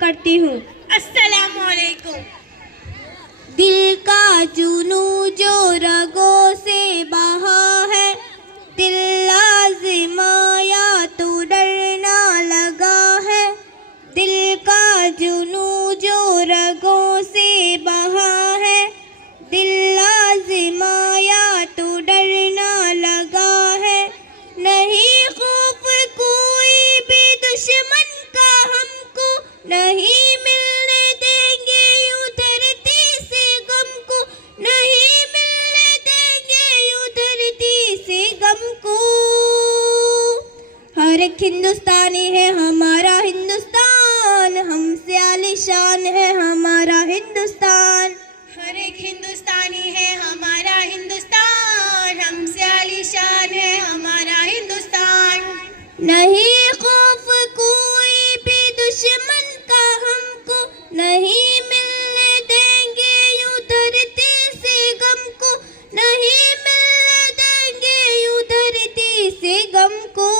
करती हूँ। अस्सलामुअलैकुम। दिल का जुनू जो रगों से बहा है, दिल लाज़िम आया तो डरना लगा है। दिल का जुनू जो रगों से बहा है, दिल लाज़िम आया तो डरना लगा है। नहीं खौफ कोई भी दुश्मन का हमको, नहीं मिलने देंगे यूं धरती से गम को, नहीं मिलने देंगे यूं धरती से गम को। हर एक हिंदुस्तानी है हमारा हिंदुस्तान, हमसे आलीशान है हमारा हिंदुस्तान। हर एक हिंदुस्तानी है हमारा हिंदुस्तान, हमसे आलीशान है हमारा हिंदुस्तान। नहीं खौफ कोई भी दुश्मन का हमको, नहीं मिलने देंगे यूं धरती से गम को, नहीं मिलने देंगे यूं धरती से गम को।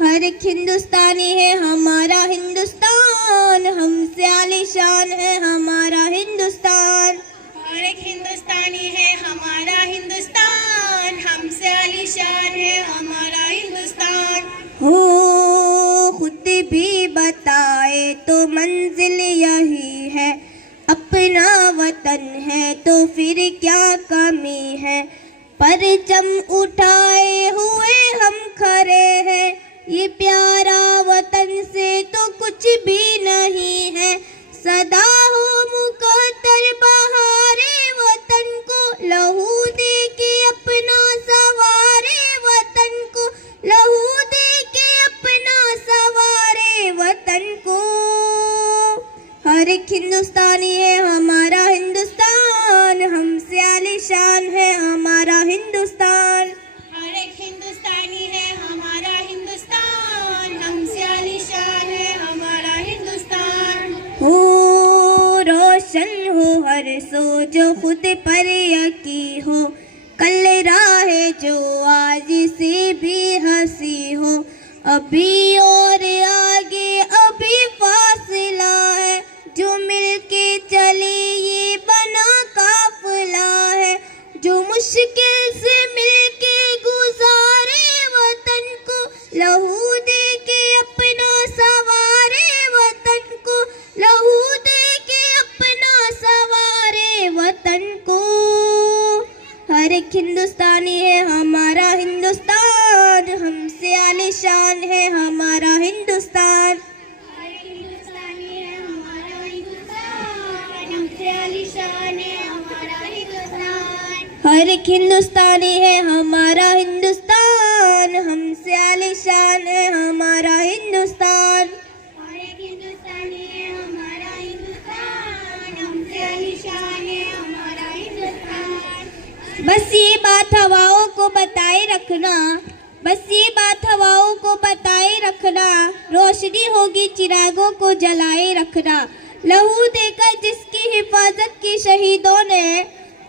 हर एक हिंदुस्तानी है हमारा हिंदुस्तान, हमसे आलीशान है हमारा हिंदुस्तान। हर एक हिंदुस्तानी है हमारा हिंदुस्तान, हमसे आलीशान है हमारा हिंदुस्तान। हो खुद भी बताए तो मंजिल यही है, अपना वतन है तो फिर क्या कमी है। परचम उठाए हुए हम खड़े हैं, ये प्यारा वतन से तो कुछ भी नहीं है। सदा हो मुकद्दर बहारे वतन को, लहू दे के अपना सवारे वतन को, लहू दे के अपना सवारे वतन को। हर एक हिंदुस्तानी है हमारा हिंदुस्तान, हमसे आलीशान है हमारा हिंदुस्तान। हर एक हिंदुस्तानी है हमारा हिंदुस्तान, हमसे आलीशान है हमारा हिंदुस्तान। हो रोशन हो हर सो जो खुद पर यकी हो, कल राह जो आज से भी हंसी हो। अभी और आगे अभी फासला है, जो मिलके चले ये बना काफिला है। जो मुश्किल से मिलके गुजारे वतन को, लहू दे के अपना सवारे वतन को, लहू दे के अपना सवारे वतन को। हर एक हिंदुस्तानी है हमारा हिंदुस्तान, हमसे आलीशान है हमारा हिंदुस्तान। हर एक हिंदुस्तानी है हमारा हिंदुस्तान, हमसे आलीशान है हमारा हिंदुस्तान। हर एक हिंदुस्तानी है हमारा हिंदुस्तान, हमसे आलीशान है हमारा हिंदुस्तान। हर एक हिंदुस्तानी है हमारा हिंदुस्तान, हमसे आलीशान है हमारा हिंदुस्तान। बस ये बात हवाओं को बताए रखना, बस ये बात हवाओं को बताए रखना, रोशनी होगी चिरागों को जलाए रखना। लहू देकर जिसकी हिफाजत की शहीदों ने,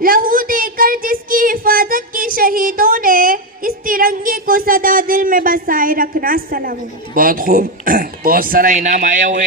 लहू देकर जिसकी हिफाजत की शहीदों ने, इस तिरंगे को सदा दिल में बसाए रखना। अस्सलाम वालेकुम। बहुत खूब, बहुत सारा इनाम आया हुआ है।